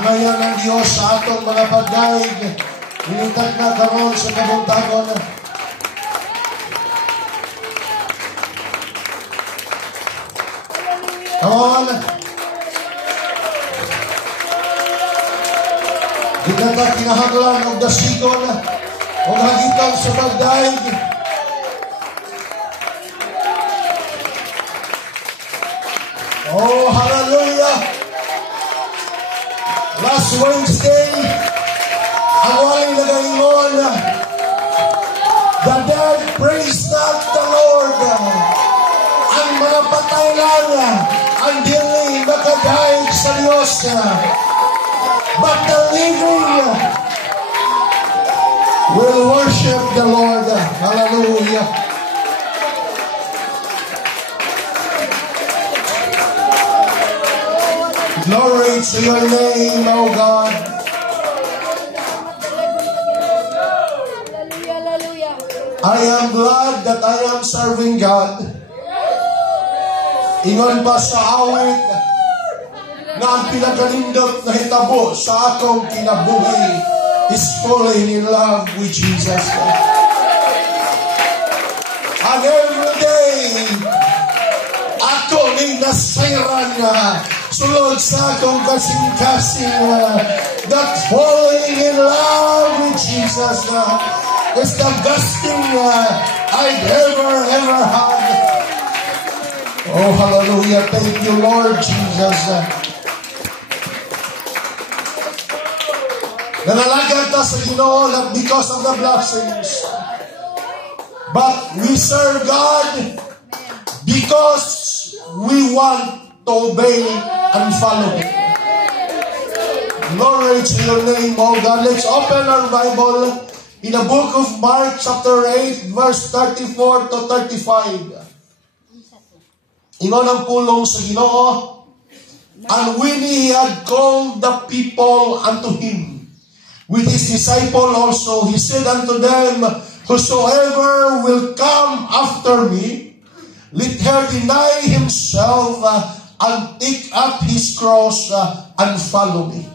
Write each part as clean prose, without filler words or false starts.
Hangayan ng Diyos sa atong mga pagdaig. Nilitag na karon sa kabuntagon. Come on. Di na ta kinahanglan og dasigon o hagitan sa pagdaig. Oh, hallelujah! Last Wednesday, ang waling nagaingon, the dead praise not the Lord. Ang mga patay lang, ang dili makadaig sa Diyos. But the living will worship the Lord. Hallelujah! Glory to your name, O God. I am glad that I am serving God. Ingon pa sa awit na ang pinakalindot na hitabo sa akong kinabuhi is falling in love with Jesus. And every day, ako ni nasairan na sulod sa akong kasing-kasing that falling in love with Jesus is the best thing I've ever had. Oh, hallelujah. Thank you, Lord Jesus. Nanalagan ta sa Ginoo not because of the blessings, but we serve God because we want to obey and follow Him. Glory to your name, O God. Let's open our Bible in the book of Mark chapter 8 verse 34 to 35. Ingon ang pulong sa Ginoo, and when He had called the people unto Him with His disciple also, He said unto them, whosoever will come after me, let her deny himself and take up his cross and follow me.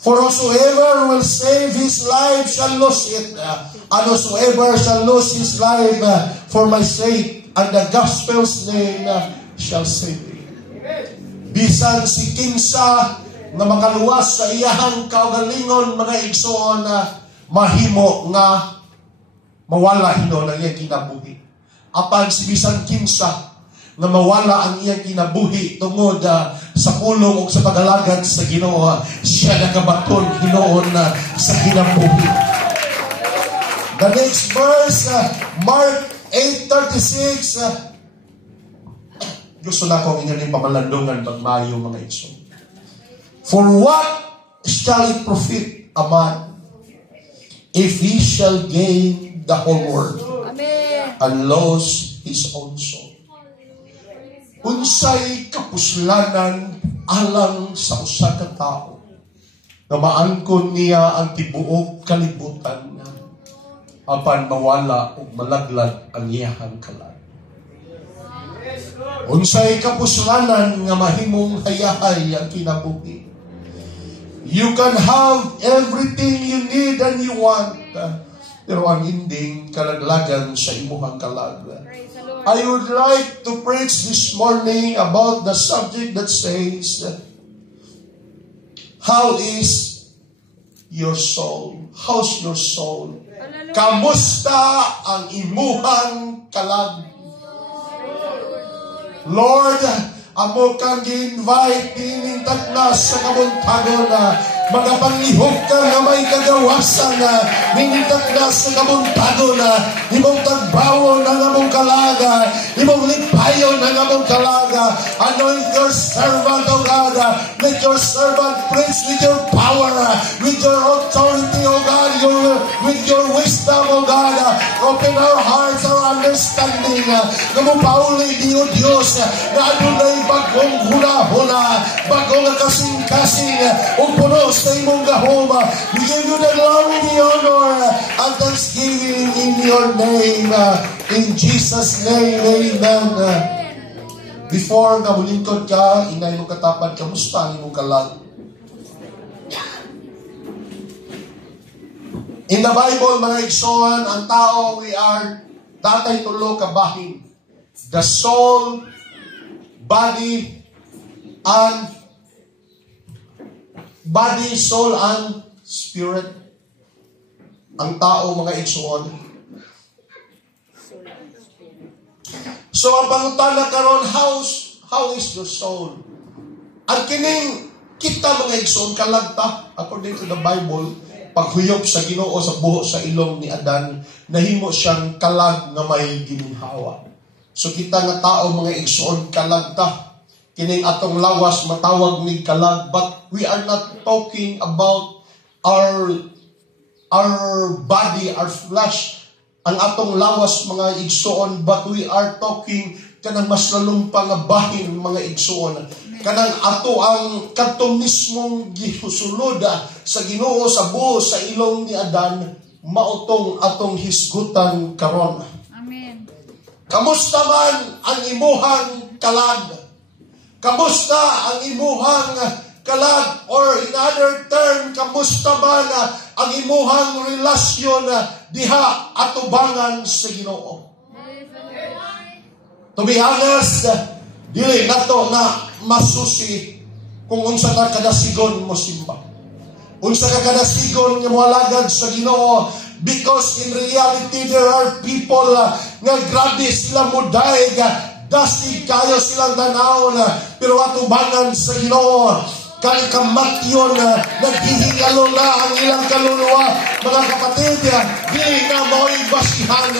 For whosoever will save his life shall lose it, and whosoever shall lose his life for my sake and the gospel's name shall save me. Bisan si kinsa na makaluwas sa iyahang kaugalingon, mga igsoon, mahimo nga mawala hino ng iyang kinabuhi. Apan si bisan kinsa na mawala ang iyang kinabuhi tungod sa pulong o sa pagalagad sa Ginoo, siya nakabaton hinoon sa kinabuhi. The next verse, Mark 8:36. Gusto na akong inyo yung pamalandungan pagmayo, mga igsoon. For what shall it profit a man if he shall gain the whole world and lose his own soul? Unsay kapuslanan alang sa usa ka tao na maangkon niya ang tibuok kalibutan apan mawala ug malaglag ang iyahang kalag. Unsay kapuslanan nga mahimong hayahay ang kinabuhi. You can have everything you need and you want, pero ang ending kalaglagan sa imuhang kalag. I would like to preach this morning about the subject that says, how is your soul? How's your soul? Kamusta ang imuhang kalag? Lord, amo kang gi-invite dinintag na sa kabuntagon mga panglihok ka na may kagawasan ninintag na sa kabuntagon imong tagbawon ang among kalaga, imong lipayon ang among kalaga. Anoint your servant, O God. Let your servant preach with your power, with your authority, O God, with your wisdom, O God. Open our hearts, our understanding. Namupauli niyo, Diyos, na adunay bagong hula-hula, bagong kasing-kasing, o puno sa imong gahoma. We give you the glory, the honor, and thanksgiving in your name. In Jesus' name, amen. Before nga mulingkod ka, inay mo katapan, kamusta ang imong kalag? In the Bible, mga igsoon, ang tao, we are datay tulo ka bahin. The soul, body, soul, and spirit. Ang tao, mga igsoon. So, ang pangutana karon, how is your soul? Ang kining kita, mga igsoon, kalagta, according to the Bible, paghuyop sa Ginoo sa buho sa ilong ni Adan, nahimo siyang kalag nga may ginhawa. So kita nga tao, mga igsoon, kalagta. Kining atong lawas matawag ni kalag, but we are not talking about our body, our flesh, ang atong lawas, mga igsoon, but we are talking kanang mas lalong pangabahin, mga igsoon. Kanang ato ang kanto mismong gihusulod sa Ginoo sa buho sa ilong ni Adan, mautong atong hisgutan karon. Amen. Kamusta man ang imuhang kalag? Kamusta ang imuhang kalag? Or in other term, kamusta man ang imuhang relasyon diha atubangan sa Ginoo? To be honest, dili nato na masusi kung unsa ka kadasigon mo simba. Unsa ka kadasigon nga moalagad sa Ginoo, because in reality there are people nga grabe sila modaig, dasig kayo silang tanawon, pero atubangan sa Ginoo kay kamatyon, naghihingalo na ang ilang kaluluwa. Mga kapatid, dili na mo'y basihan,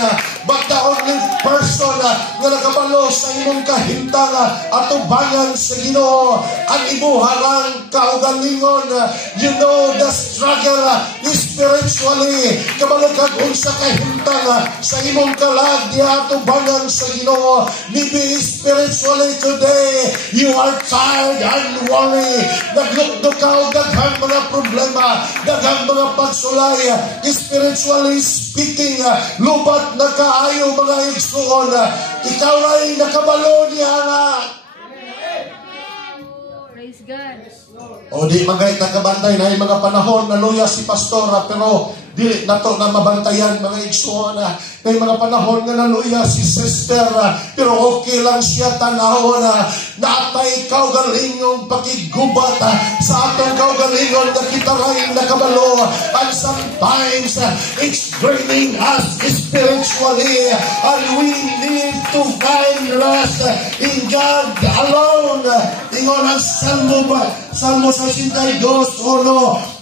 but the only person nga nakabalo sa imong kahintang atubangan sa Ginoo, ang imuharang kaugalingon. You know the struggle spiritually, kabalo kag unsa kahintang sa imong kalag di atubangan sa Ginoo. Maybe spiritually today you are tired and worried, naglukdo ka o daghang mga problema, daghang mga pagsulay. Spiritually speaking, lubat na kaayo, mga igsoon. Ikaw ay nakabalo niya na. Praise God. O di magay nakabantay na yung mga panahon na luya si pastora, pero di nato na mabantayan, mga igsoon. May mga panahon nga naluya si sister, pero okay lang siya tanahon na atay kaugalingong pakigubat sa atong kaugalingon na kita rin nakabalo. And sometimes it's draining us spiritually, and we need to find rest in God alone. Ingon ang Salmo 62:1,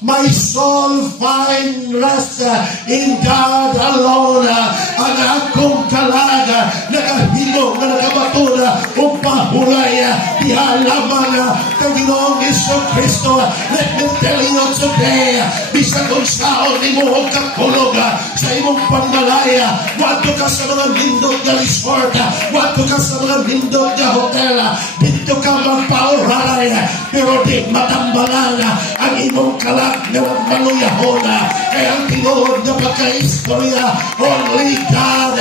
my soul find rest in God alone. Ang akong kalaga nakahilo na nakabatura o pahulay di halaman kang Ginoong Jesucristo. Let me tell you today, bisag kung saon ni mo o kakulog sa imong pangmalaya, wadto ka sa mga lindot na resort, wadto ka sa mga lindot na hotel, dito ka magpauraray, pero di matambalan ang imong kalag na manuyahon. Kaya ang tinuod na pagka-istorya, only God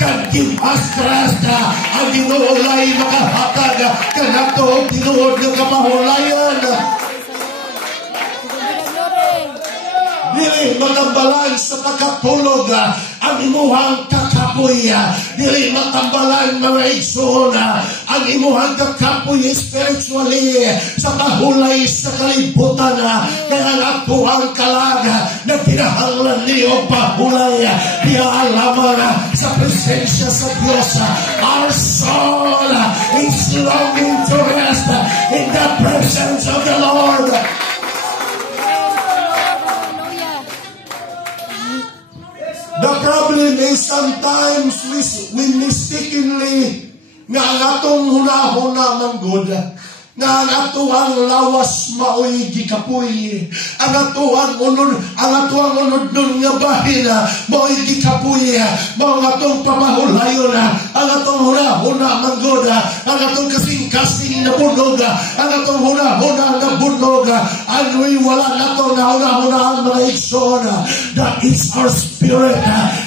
can give us trust. Ang tinuolay makahatag kanato tinuod ng kamahulayan. Dili matambalan sa pagkatulog ang imuhang kakapoy. Dili matambalan, mga igsoon, ang imuhang kakapoy spiritually sa mahulay sa kalibutan. Kaya nato ang kalag na pinahanglan niyo pahulay di alaman sa presensya sa Diyos. Our soul is longing to rest in the presence of the Lord. The problem is sometimes we mistakenly nga ang atong hunahuna man good, nga ang atuang lawas maoy gikapoy, ang atuang unod nun nga bahin maoy gikapoy, mao nga atong pamahulayon, ang atong hunahuna man good, ang atong kasing-kasing na bunog, ang atong hunahuna na bunog, and we wala nato na hunahuna mga igsoon. That is our spirit,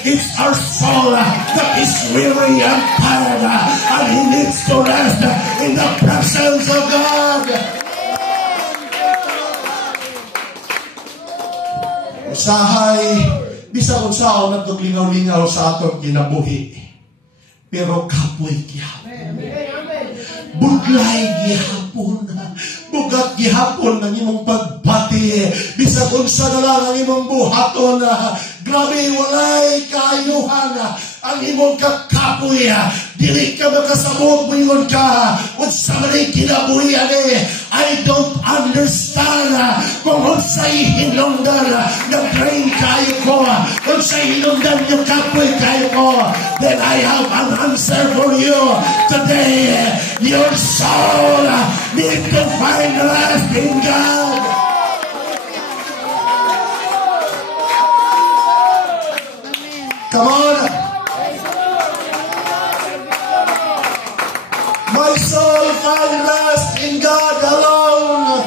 it's our soul that is weary and tired, and he needs to rest in the presence of God. Usahay Bisa kung saan natuglingaw-lingaw sa atong kinabuhi. Pero kapoy gihapon. Buglay gihapon. Bugat gihapon ng imong pagbati. Bisa kung saan na lang ang imong buhaton. Grabe, walay kaayuhan. Ang imong kakapoy. Dili ka makasabog, mingon ka. Kung sa maling kinabuhian I don't understand kung sa'y hinungdan nag-drain kayo ko. Kung sa'y hinungdan yung kapoy kayo ko. Then I have an answer for you. Today, your soul need to find rest in God. Come on. My soul find rest in God alone.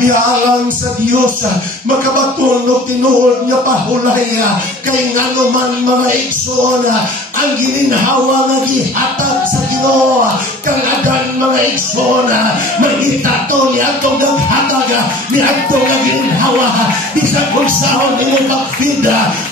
Dialang sa Diyos, makabaton no tinuod niya pahulay, kay ngano man mga igsoon, ang gininhawa nga gihatag sa Ginoo, kang adan mga igsoon, mangitato ni atong naghatag, ni atong nga gininhawa, bisag kung sahon nimo pagfeed,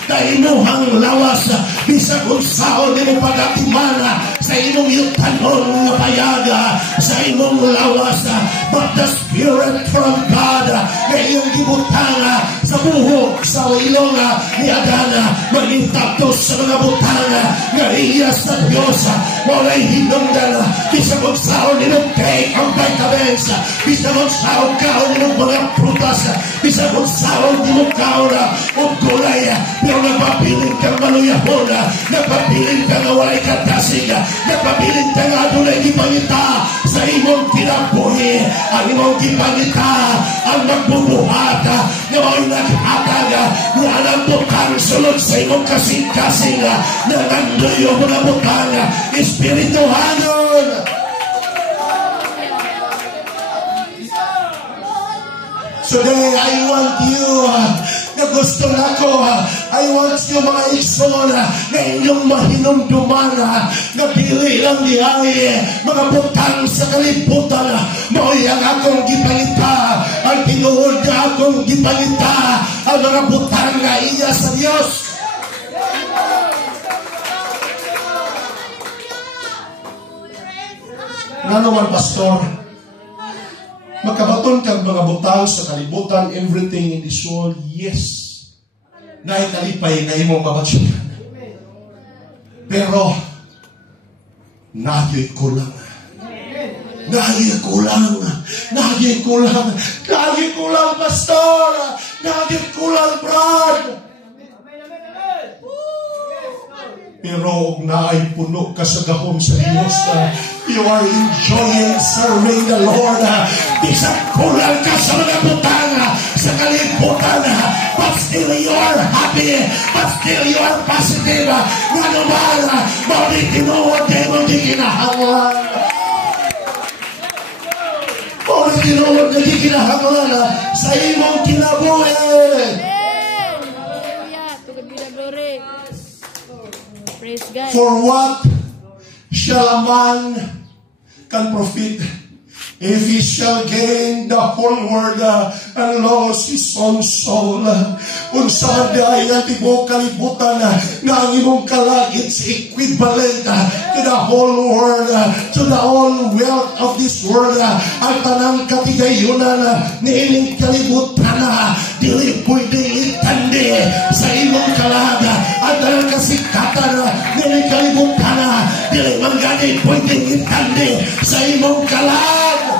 kay imuhang lawas, bisag kung sahon nimo pagatimana, sa imong yutanon nga payaga, sa imong lawas, but the Spirit from God na iyong gibutanga sa buhok sa ilong ni Adana, manitapos sa mga butanga nga iya sa Diyos, walay hinungdan, bisa kong saon nilang take ang vitamins, bisa kong saon kaon nilang mga prutas, bisa kong saon nilang kaon o gulay, pero nagpapiling kang maluyahon, nagpapiling kang walay katasig, nagpapiling kang adulay gipangita sa imong tinabuhi, ang imong gipangita ang magbubuhat na may naghatag na alam bukang sulod sa imong kasing-kasing na nandoy yung mga bukang espirituhanon. So today, I want you na gusto na ko, I want you mga igsoon na inyong mahinumduman na dili lang di ay mga butang sa kalibutan, mo'y ang akong gipangita, ang tinuod na akong gipangita, ang mga butang na iya sa Diyos. Nga naman, Pastor, magkabaton kang mga butang sa kalibutan, everything in this world, yes. Naikalipay na imong mabatsyan. Pero, nagyo'y kulang. Nagyo'y kulang. Nagyo'y kulang. Nagyo'y kulang, Pastor. Nagyo'y kulang, Brad. Pero kung naay puno ka sa gahom sa Diyos, you are enjoying serving the Lord. Isang kulang ka sa mga butang, sa kalibutan, but still you are happy, but still you are positive. Nga naman, maulit tinuod kayo mong di kinahanglan. Maulit tinuod na di kinahanglan sa imong kinabuhi. For what shall a man can profit if he shall gain the whole world and lose his own soul? Kung saan dahil ang tibok kalibutan na ang imong kalagit sa equivalent to the whole world, to the whole wealth of this world, ang tanang katigayunan ni ining kalibutan, dili pwedeng itandi sa imong kalaga, ang tanang kasikatan ni ining kalibutan, dili manggani pwedeng itandi sa imong kalaga.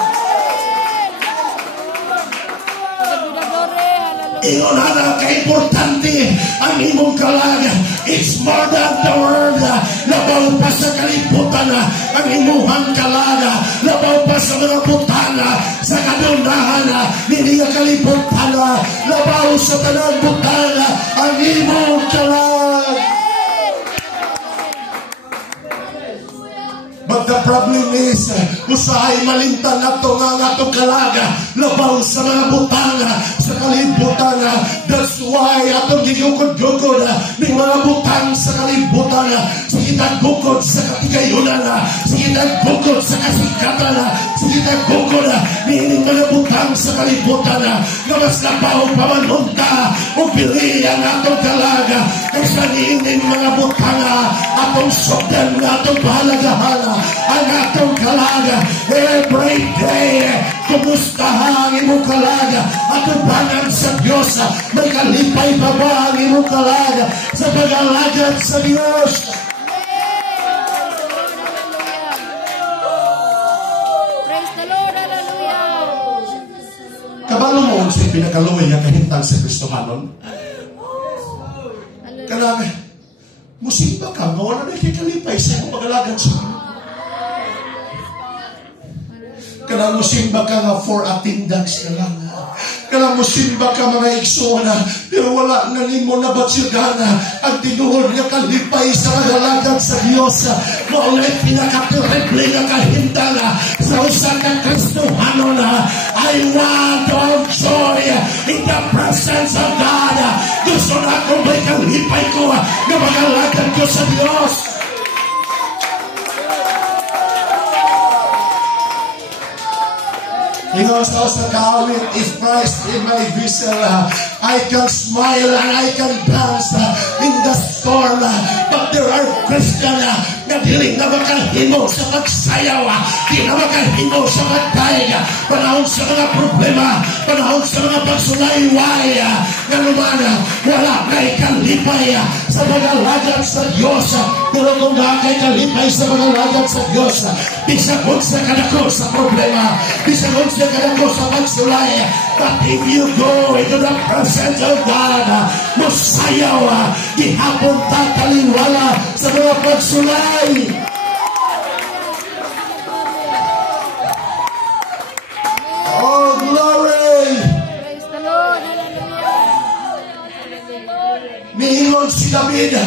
Iyon na ka-importante ang imong kalaga. It's more than the world. Labaw pa sa kalibutan ang imuhang kalaga. Labaw pa sa mga butana sa kanundahan niliya kalibutan. Labaw sa tanang butana ang imong kalaga. But the problem is, usahay malimtan na ito nga itong kalaga, labaw sa mga butanga, sa kalibutan. That's why atong gigukod-gukod ng mga butang sa kalibutan. Sige tagukod sa katigayunan, sige tagukod sa kasikatan, sige tagukod ng mga butang sa kalibutan. Nga mas labaw pamanunta, o pili ang atong kalaga, kaysa niining mga butang, atong sokdan, atong pahalagahan, ang atong kalaga. Every day, kumustahan ang imong kalaga, atong bangan sa Diyos. May kalipay pa ba ang imong kalaga sa pag-alagad sa Diyos? Praise the Lord, hallelujah. Kabalo mo sa pinakaluwi nga kahintang sa Kristohanon? Kanang, musimba ka, wala na kikalipay sa imong pag-alagad sa Diyos. Kanang musimba ka nga for attendance na lang. Kanang musimba ka mga igsoona, pero wala na nimo na batsugana ang tinuod nga kalipay sa magalagad sa Diyos. Maulay pinaka-terrible nga kahintala sa usa ka Kristohano na I want to have joy in the presence of God. Gusto na akong may kalipay ko nga magalagad ko sa Diyos. Sa kawit, if Christ in my vessel, I can smile and I can dance in the storm. But there are Christians na dili na makahimo sa pagsayaw, di na makahimo sa magkaya, panahon sa mga problema, panahon sa mga pagsulayway, nga naman wala na ikalipay sa mga lagad sa Diyos. Pero kung na kay kalipay sa mga lagad sa Diyos, bisagod sa kadako sa problema, bisagod sa kadako sa pagsulay. But if you go into the presence of God, musayaw, ihapon tataliwala sa mga pagsulay. Oh, glory! Praise the Lord, hallelujah. Niingon si David.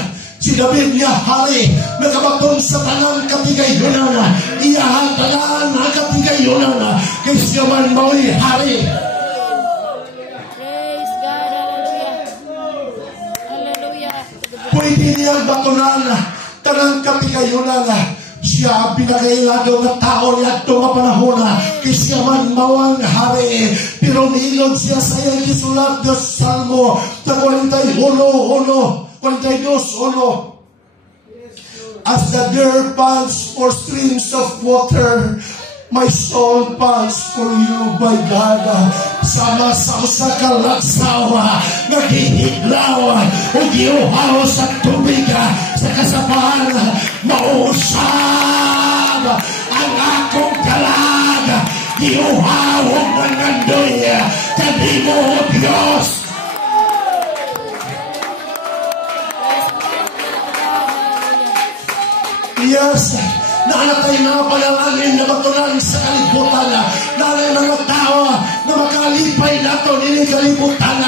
Si David niya hari, nagabatong sa tanang katigayunan, iya tanan ang katigayunan, kay siya man mao'y hari. Praise God, hallelujah. Hallelujah. Pwede niyang batunan, tanang katigayunan, siya pinakailagaw na tao niya ito nga panahon, kay siya man mawang hari. Pero niingon siya sa iyang gisulat na Salmo, sa 41:1. As the deer pants for streams of water, my soul pants for you, my God. Sama sa usa ka lagsaw, naghihiglaw, ugiuhaw sa tubig, sa kasabahan, mausab ang akong kalag, giuhaw ng nandoy, tabi mo, Diyos. Yes, naanatay mga panalangin na matunan sa kalibutan, naanay mga tao na makalipay na ito nini kalibutan,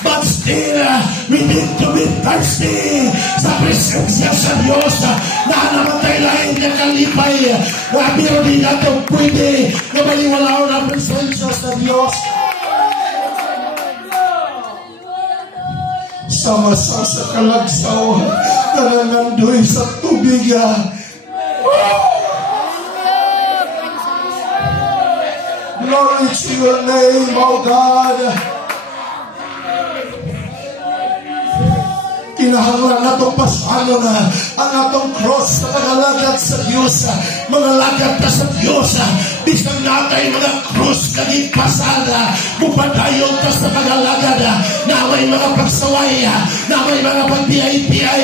but still we need to be thirsty sa presensya sa Diyos. Naanamatay lain na kalipay, pero di na ito pwede na maliwalaw na presensya sa Diyos. Sama-sama sa kalagsaw, nanangandoy sa tubig. Glory to your name, O God. Kinahanglan natong pasano na ang atong cross sa pangalagad sa Diyos. Mangalagad na sa Diyos. Bisang natay mga cross kaging pasada. Bupadayon ka sa pangalagad. Na may mga pagsaway. Na may mga pag-PI-PI.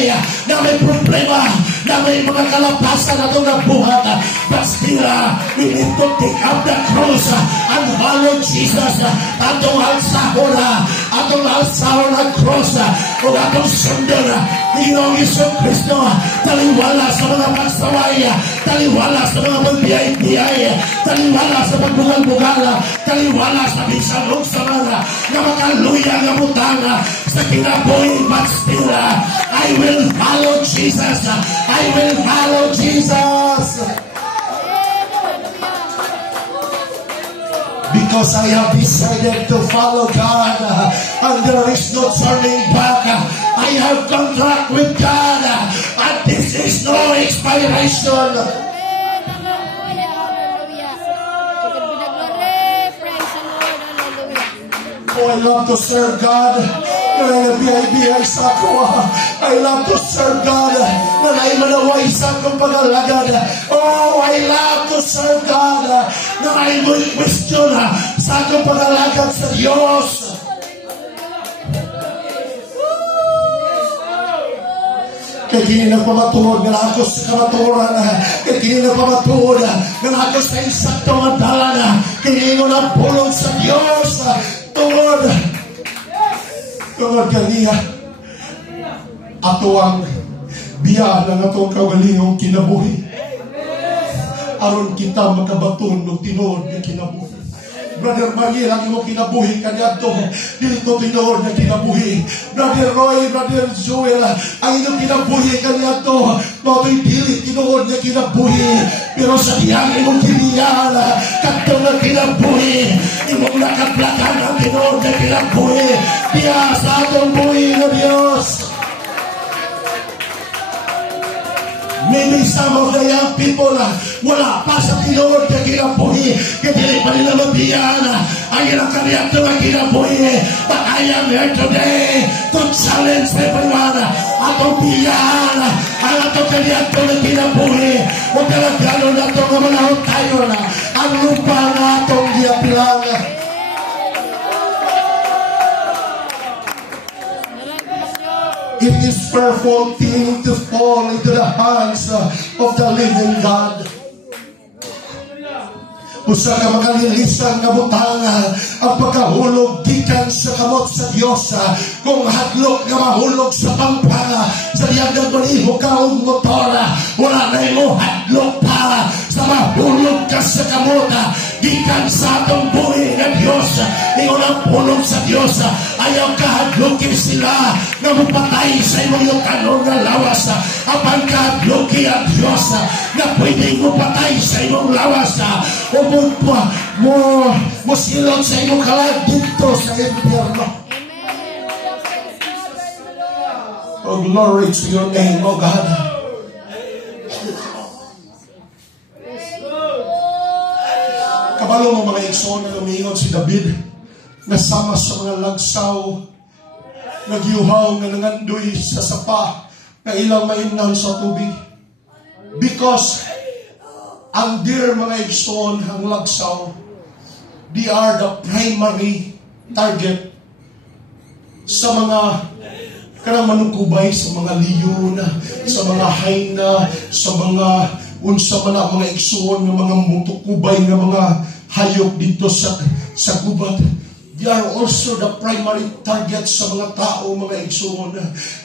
Na may problema. Na may mga kalapasan na itong nabuhat. But still, we need to take up the cross and follow Jesus. Atong alsahon. Atong alsahon ang cross. O atong sundan. Ginong Isang Kristo, taliwala sa mga pagsaway, taliwala sa mga mag-PI-PI, taliwala sa pagbugal-bugal, taliwala sa bisanong sa mga na makaluya nga butanga sa kinabuhi. But still, I will follow Jesus. I will follow Jesus. Because I have decided to follow God, and there is no turning back. I have contract with God, and this is no expiration. Hallelujah. Hallelujah. Kita pinaglory. Praise the Lord. Hallelujah. Oh, I love to serve God. I love to serve God. Nanay manaway sa akong pag-alagad. Oh, I love to serve God. Nanay mo'y question sa akong pag-alagad sa Diyos. Kaya kini nagpamatuod nga ako sa kamaturan. Kaya kini nagpamatuod nga ako sa isaktong adalan. Kaya kini na pulong sa Diyos. Tungod kaniya ato ang biya ng atong kagalingong kinabuhi aron kita makabaton ng tinuod na kinabuhi. Brother Manil, ang imo kinabuhi kanyato dito tinuod na kinabuhi. Brother Roy, Brother Joel, ang imo kinabuhi kanyato mato'y dili tinuod na kinabuhi. Pero sa diyang imong kiniyan kadto na kinabuhi, imong nakaplakan ang tinuod na kinabuhi diya sa atong buhi na Diyos. Maybe some of the young people wala pa sa tinuod na kinabuhi, kaya dili pa nila mabiyan ang ilang kaniyang na kinabuhi. But I am here today to challenge everyone atong biyan ang atong kaniyang na kinabuhi. Huwag kalagano na ito nga manahon tayo na ang lupa na atong giapilang. It is perfect thing to fall into the hands of the living God. Usa ka makalilisan nga butang ang pagkahulog gikan sa kamot sa Dios. Kung hadlok nga mahulog sa pampanga sa diyagang maniho ka og motor, wala na imo hadlok pa sa mahulog ka sa kamot gikan sa atong buhi nga Dios. Ingon ang pulong sa Dios, ayaw ka hadlokin sila nga mupatay sa imong yukanon nga lawas. Apan ka hadloki ang Dios nga pwede mo patay sa imong lawas. Umod mo silong sa imong kalag dito sa impyerno. Oh, glory to your name, oh God. Kabalo mo mga igsoon na lumingon si David, nasama sa mga lagsaw, nagyuhaw nga nangandoy sa sapa, na ilang mainan sa tubig. Because ang dear mga igsoon, ang lagsaw, they are the primary target sa mga kanang manukubay, sa mga leon, sa mga hyena, sa mga unsa man ang mga igsoon ng mga mutukubay ng mga hayop dito sa gubat. They are also the primary target sa mga tao, mga igsoon.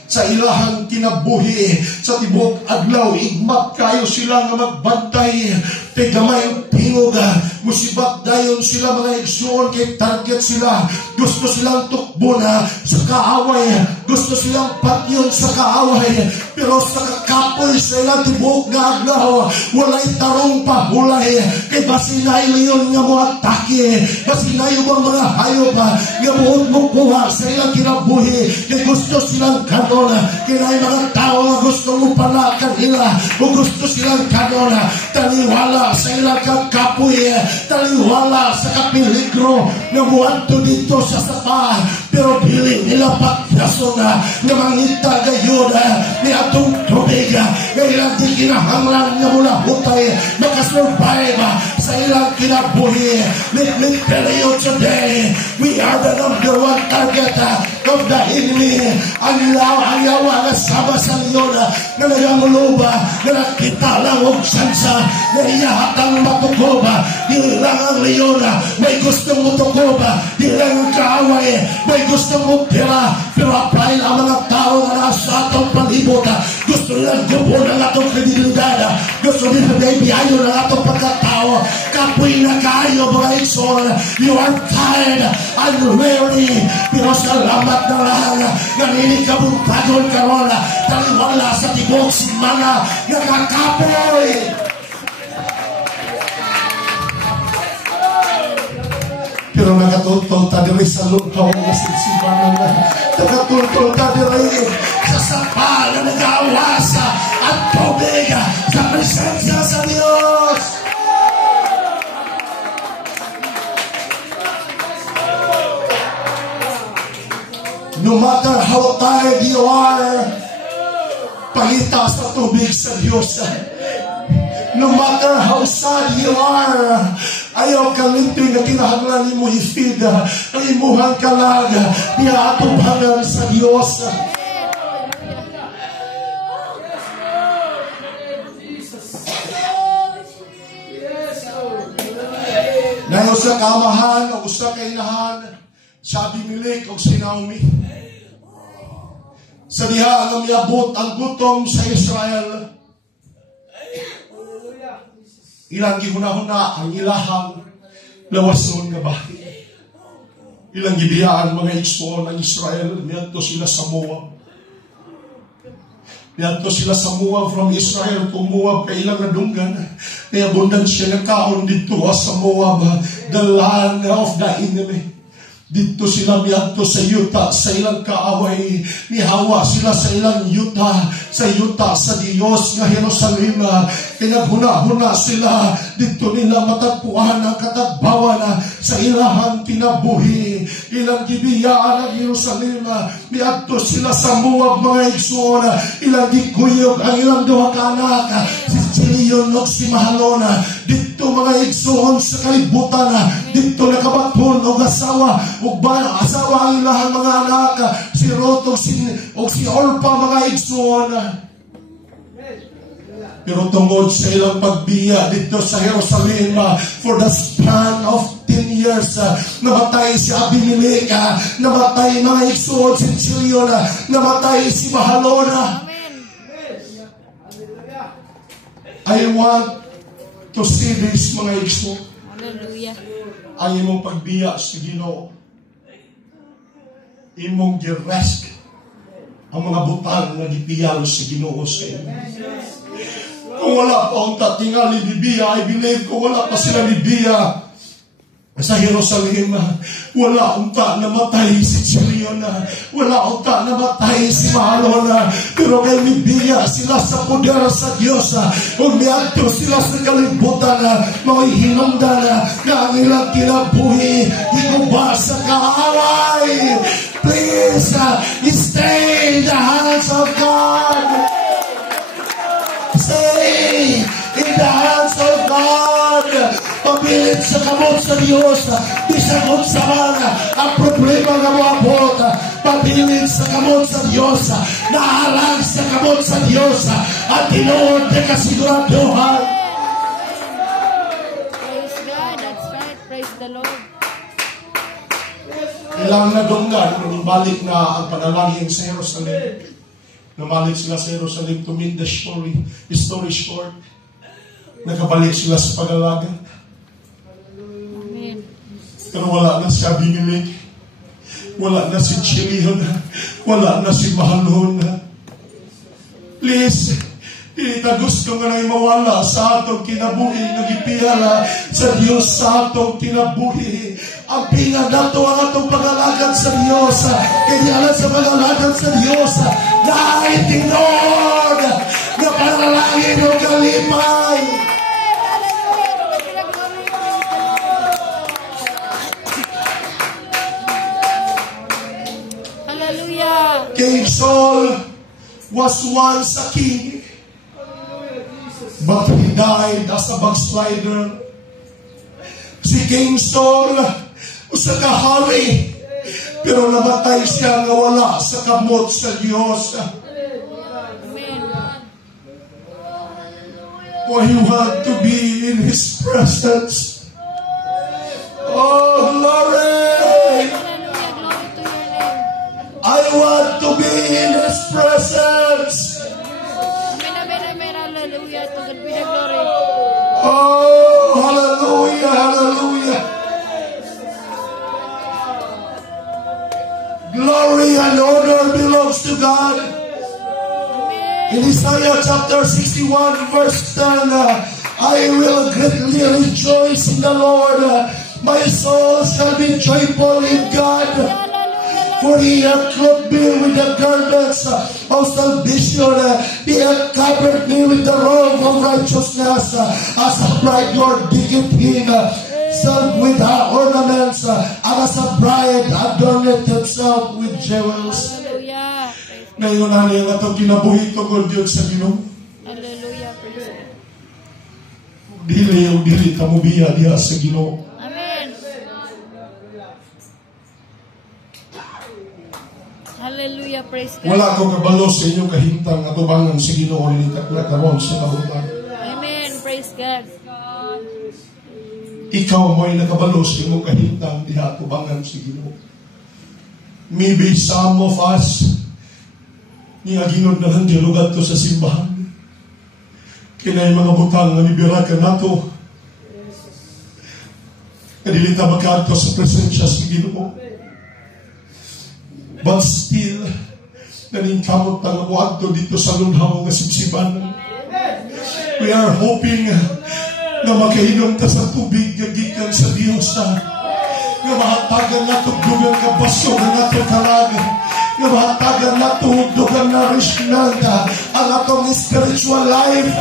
Sa ilahang kinabuhi, sa tibok adlaw, igmat kayo sila nga magbantay. Kay gamay ang tingog, musibat dayon sila mga igsoon, kay target sila. Gusto silang tukbo na sa kaaway, gusto silang patyon sa kaaway. Pero sa kakapoy sa ilang tibok nga adlaw, walay tarong pahulay. Kay basinay leon nga mo atake, basinay yung mga hayop nga buot mo kuha sa ilang kinabuhi. Kay gusto silang kanon, kaya mga tao nga gusto mo pala kanila, o gusto silang kanon, taliwala sa ilang kakapoy, taliwala sa kapiligro nga buwanto dito sa sapa. Pero pili nila pagkaso na mangita gayon ni atong tubig nga ilang di kinahanglan nga mula hutay makasurvive sa ilang kinabuhi. Let me tell you today, we are the number one target of the enemy. Ang yawa nga sama sa leon na naganguloba, na nakita lang og sansa na iyahatang matukoba. Di lang ang leon may gustong matukoba, di lang ang kaaway may gustong mutira. Pero apply ang mga tao na nasa atong palibot, gusto nilang gubo ng atong kredibilidad, gusto nilang naibiyayo ng atong pagkatao. Kapoy na kayo mga igsoon, you are tired and weary. Pero salamat na lang nga ninikabuntagon karon, taliwala sa tibok si mga nakakapoy. Pero nakatultol ta diri sa lupaw nga sinsibanan na. Nakatultol ta diri sa sapa na nag-aawasa at tubig sa presensya sa Diyos. No matter how tired you are, pangita sa tubig sa Diyos. No matter how sad you are, ayaw kalintoy na kinahanglan mo i-feed ang imuhang kalag niya atubangan sa Diyos. Ngayon sa kamahan o sa kainahan, sabi Abimelech o si Naomi, sa diha ang miabot ang gutom sa Israel, ilang gihuna-huna ang ilahang lawason nga bahay. Ilang gibiyaan mga igsoon ng Israel, niadto sila sa Moab. Niadto sila sa Moab from Israel, kung Moab kay ilang nadunggan, kaya abundan siya nagkaon dito sa Moab, the land of the enemy. Dito sila miadto sa yuta, sa ilang kaaway, nihawa sila sa ilang yuta sa Diyos nga Jerusalem. Kinaghuna-huna sila, dito nila matagpuan ang katagbawan sa ilahang kinabuhi. Ilang gibiyaan ang Jerusalem, miadto sila sa Moab mga igsoon, ilang gikuyog ang ilang duha ka anak, si Chilion o si Mahalon. Dito mga igsoon sa kalibutan, dito nakabaton o asawa ang ilahang mga anak, si Ruth o si Orpa mga igsoon. Pero tungod sa ilang pagbiya dito sa Jerusalem, for the span of 10 years, namatay si Abimelech, namatay mga igsoon si Chilion, namatay si Mahalona. I want to see this mga igsoon. Hallelujah. Ang imong pagbiya sa Ginoo, imong giresk ang mga butang na gipiyalo sa Ginoo sa inyo. Kung wala pa ang tatingali ni Biya, I believe kung wala pa sila ni Biya sa Jerusalem, wala unta namatay si Chilion, wala unta namatay si Mahalon. Pero kay ni Biya sila sa poder sa Diyos, kung miadto sila sa kalibutan, mga hinungdan na ang ilang kinabuhi higuba sa kaaway. Please stay in the hands of God. Stay in the hands of God. Pabilit sa kamot sa Diyos. Bisag unsa man ang problema nga moabot, pabilit sa kamot sa Diyos. Nahalag sa kamot sa Diyos at tinuod na kasiguraduhan. Praise God. That's right. Praise the Lord. Ilang nadunggan, balik na ang panalangin sa Jerusalem. Namalik sila sa Jerusalem to meet the story short. Nakabalik sila sa pag-alaga. Amen. Pero wala na si Abimelech. Wala na si Chilion. Wala na si Mahalon. Please, kita gusto nga na mawala sa atong kinabuhi, nagipiyala sa Diyos sa atong kinabuhi. Ang pinga nato ang atong pag-alagad sa Diyos. Kaya sa pag-alagad sa Diyos, naitinod na panalangin o kalipay. Hallelujah. King Saul was once a king, but he died as a backslider. Si King Saul, usa ka hari, pero namatay siya nga wala sa kamot sa Diyos. For he want to be in His presence. Oh, glory! I want to be in His presence. Hallelujah. To God be the glory. Oh, hallelujah, hallelujah. Glory and honor belongs to God. In Isaiah chapter 61 verse 10, I will greatly rejoice in the Lord. My soul shall be joyful in God. Hallelujah. For he hath clothed me with the garments of salvation. He hath covered me with the robe of righteousness. As a bride, Lord, diggeth him with her ornaments. And as a bride, adorneth himself with jewels. Hallelujah. Ngayon na niya nga itong kinabuhi tungkol Diyos sa Ginoo. Hallelujah. Praise God. Dili yung dili tamubiya diya sa Ginoo. Amen. Hallelujah. Praise God. Wala ko kabalo sa inyong kahintang atubangan sa Ginoo ni karon sa kabutan. Amen. Praise God. Ikaw mo'y nakabalo sa inyong kahintang diha atubangan sa Ginoo. Maybe some of us niya ginod na lang dialogad to sa simbahan. Kinay mga butang nga nibira ka nato. Kadilita magkanto sa presensya sa Ginoo. But still, naningkamot ang muadto dito sa lunhaw nga sibsiban. We are hoping na makahinom ta sa tubig nga gikan sa Dios nga mahatagan nato dugang ka baso nga nato kalag. Nga mahatagan nato dugang nourishment ang atong spiritual life.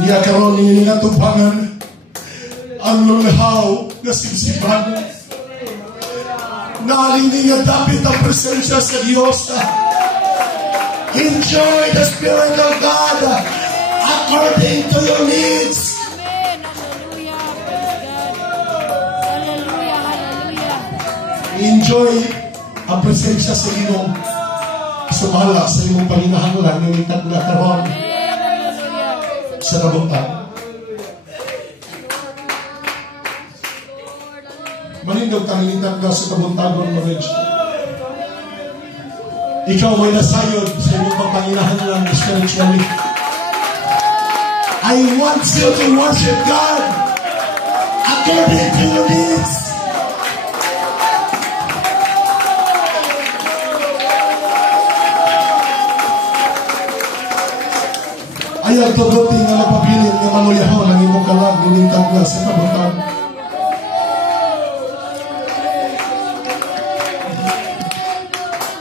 Niya karon ni nga tubangan ang lunhaw nga sibsiban. Naalini nga dapit ang presensya sa Diyos. Enjoy the Spirit of God according to your needs. Amen. Hallelujah. Praise God. Hallelujah. Hallelujah. Enjoy ang presensya sa Ginoo. Sumala sa iyong panginahanglan ng itag na karon sa kabutan. Manindog tanginitag ka sa kabuntagon mo rin. Ikaw may nasayod sa iyong panginahanglan spiritually. I want you to worship God according to your needs. Ayaw tugutin nga napabilin nga manulyahaw ng imong kalag nilingkag na sa kabutan.